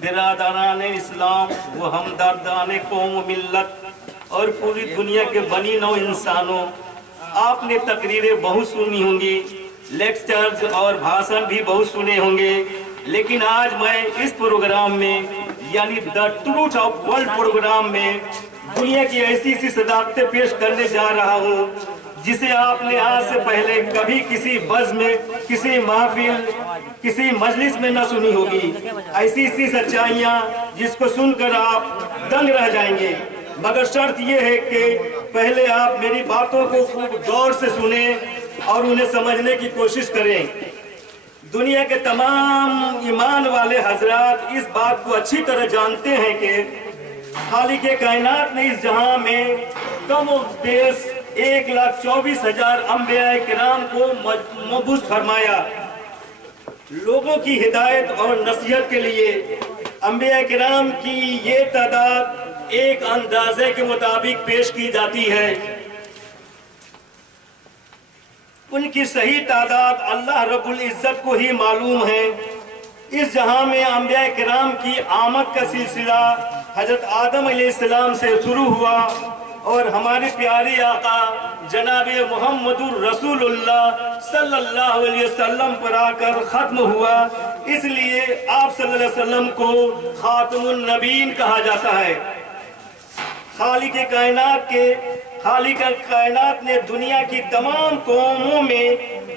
برادران اسلام و ہمدردان قوم و ملت اور پوری دنیا کے بنی نوع انسانوں، آپ نے تقریریں بہت سنی ہوں گی، لیکچرز اور بھاشن بھی بہت سنے ہوں گے، لیکن آج میں اس پروگرام میں یعنی the truth of world program میں دنیا کی ایسی صداقتیں پیش کرنے جا رہا ہوں جسے آپ نے آج سے پہلے کبھی کسی بزم میں، کسی محفل، کسی مجلس میں نہ سنی ہوگی۔ ایسی سچائیاں جس کو سن کر آپ دنگ رہ جائیں گے، مگر شرط یہ ہے کہ پہلے آپ میری باتوں کو خوب غور سے سنیں اور انہیں سمجھنے کی کوشش کریں۔ دنیا کے تمام ایمان والے حضرات اس بات کو اچھی طرح جانتے ہیں کہ خالق کائنات نے اس جہاں میں کم و بیش 1,24,000 انبیاء کرام کو مبعوث فرمایا۔ لوگوں کی ہدایت اور نصیحت کے لیے انبیاء کرام کی یہ تعداد ایک اندازے کے مطابق پیش کی جاتی ہے۔ ان کی صحیح تعداد اللہ رب العزت کو ہی معلوم ہے۔ اس جہاں میں انبیاء کرام کی آمد کا سلسلہ حضرت آدم علیہ السلام سے شروع ہوا اور ہمارے پیارے آقا جناب محمد الرسول اللہ صلی اللہ علیہ وسلم پر آ کر ختم ہوا۔ اس لیے آپ صلی اللہ علیہ وسلم کو خاتم النبیین کہا جاتا ہے۔ خالق کائنات نے دنیا کی تمام قوموں میں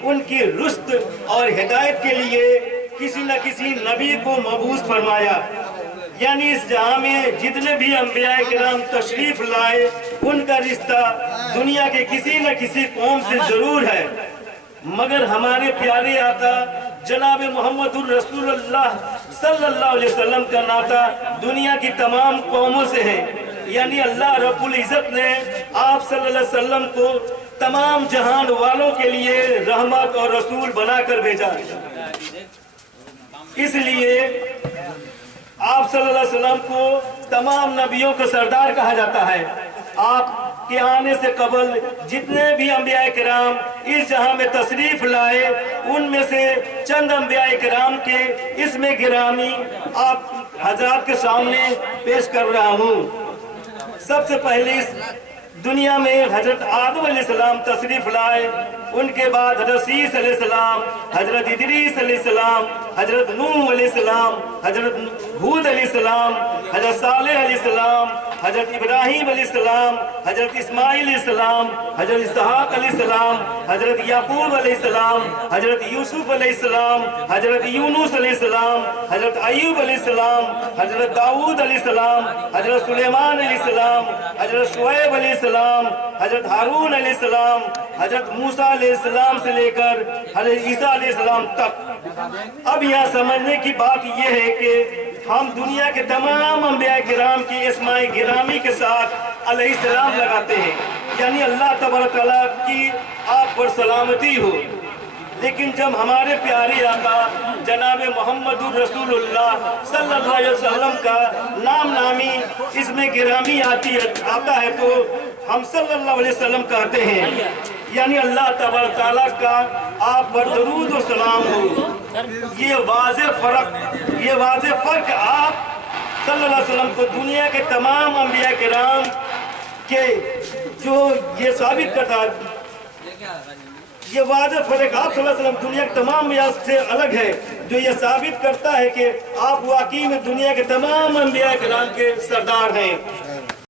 ان کی رشد اور ہدایت کے لیے کسی نہ کسی نبی کو مبعوث فرمایا۔ یعنی اس جہاں میں جتنے بھی انبیاء کرام تشریف لائے ان کا رشتہ دنیا کے کسی نہ کسی قوم سے ضرور ہے، مگر ہمارے پیارے آقا جناب محمد الرسول اللہ صلی اللہ علیہ وسلم کا ناطہ دنیا کی تمام قوموں سے ہے۔ یعنی اللہ رب العزت نے آپ صلی اللہ علیہ وسلم کو تمام جہان والوں کے لیے رحمت اور رسول بنا کر بھیجا۔ اس لیے آپ صلی اللہ علیہ وسلم کو تمام نبیوں کا سردار کہا جاتا ہے۔ آپ کے آنے سے قبل جتنے بھی انبیاء کرام اس جہاں میں تشریف لائے ان میں سے چند انبیاء کرام کے اسم گرامی آپ حضرات کے سامنے پیش کر رہا ہوں۔ سب سے پہلے اس دنیا میں حضرت آدم علیہ السلام تشریف لائے، ان کے بعد حضرت عیسیٰ علیہ السلام، حضرت ادریس علیہ السلام، حضرت نوح علیہ السلام، حضرت ہود علیہ السلام، حضرت صالح علیہ السلام، حضرت ابراہیم علیہ السلام، حضرت اسماعیل علیہ السلام، حضرت اسحاق علیہ السلام، حضرت یعقوب علیہ السلام، حضرت یوسف علیہ السلام، حضرت یونس علیہ السلام، حضرت ایوب علیہ السلام، حضرت داؤد علیہ السلام، حضرت سلیمان علیہ السلام، حضرت شعیب علیہ السلام، حضرت ہارون علیہ السلام، حضرت موسیٰ علیہ السلام سے لے کر حضرت عیسیٰ علیہ السلام تک۔ اب یہاں سمجھنے کی بات یہ ہے کہ ہم دنیا کے تمام انبیاء کرام کی اسماء گرامی کے ساتھ علیہ السلام لگاتے ہیں، یعنی اللہ تبارک و تعالیٰ کی آپ پر سلامتی ہو۔ لیکن جب ہمارے پیارے آقا جناب محمد الرسول اللہ صلی اللہ علیہ وسلم کا نام نامی اس میں گرامی آتا ہے تو ہم صلی اللہ علیہ وسلم کہتے ہیں، یعنی اللہ تبارک تعالیٰ کا آپ پر درود و سلام ہو۔ یہ واضح فرق آپ صلی اللہ علیہ وسلم کو دنیا کے تمام انبیاء کرام کے جو یہ ثابت کرتا ہے، یہ واضح فرق آپ صلی اللہ علیہ وسلم دنیا کے تمام انبیاء سے الگ ہے، جو یہ ثابت کرتا ہے کہ آپ واقعی میں دنیا کے تمام انبیاء کرام کے سردار ہیں۔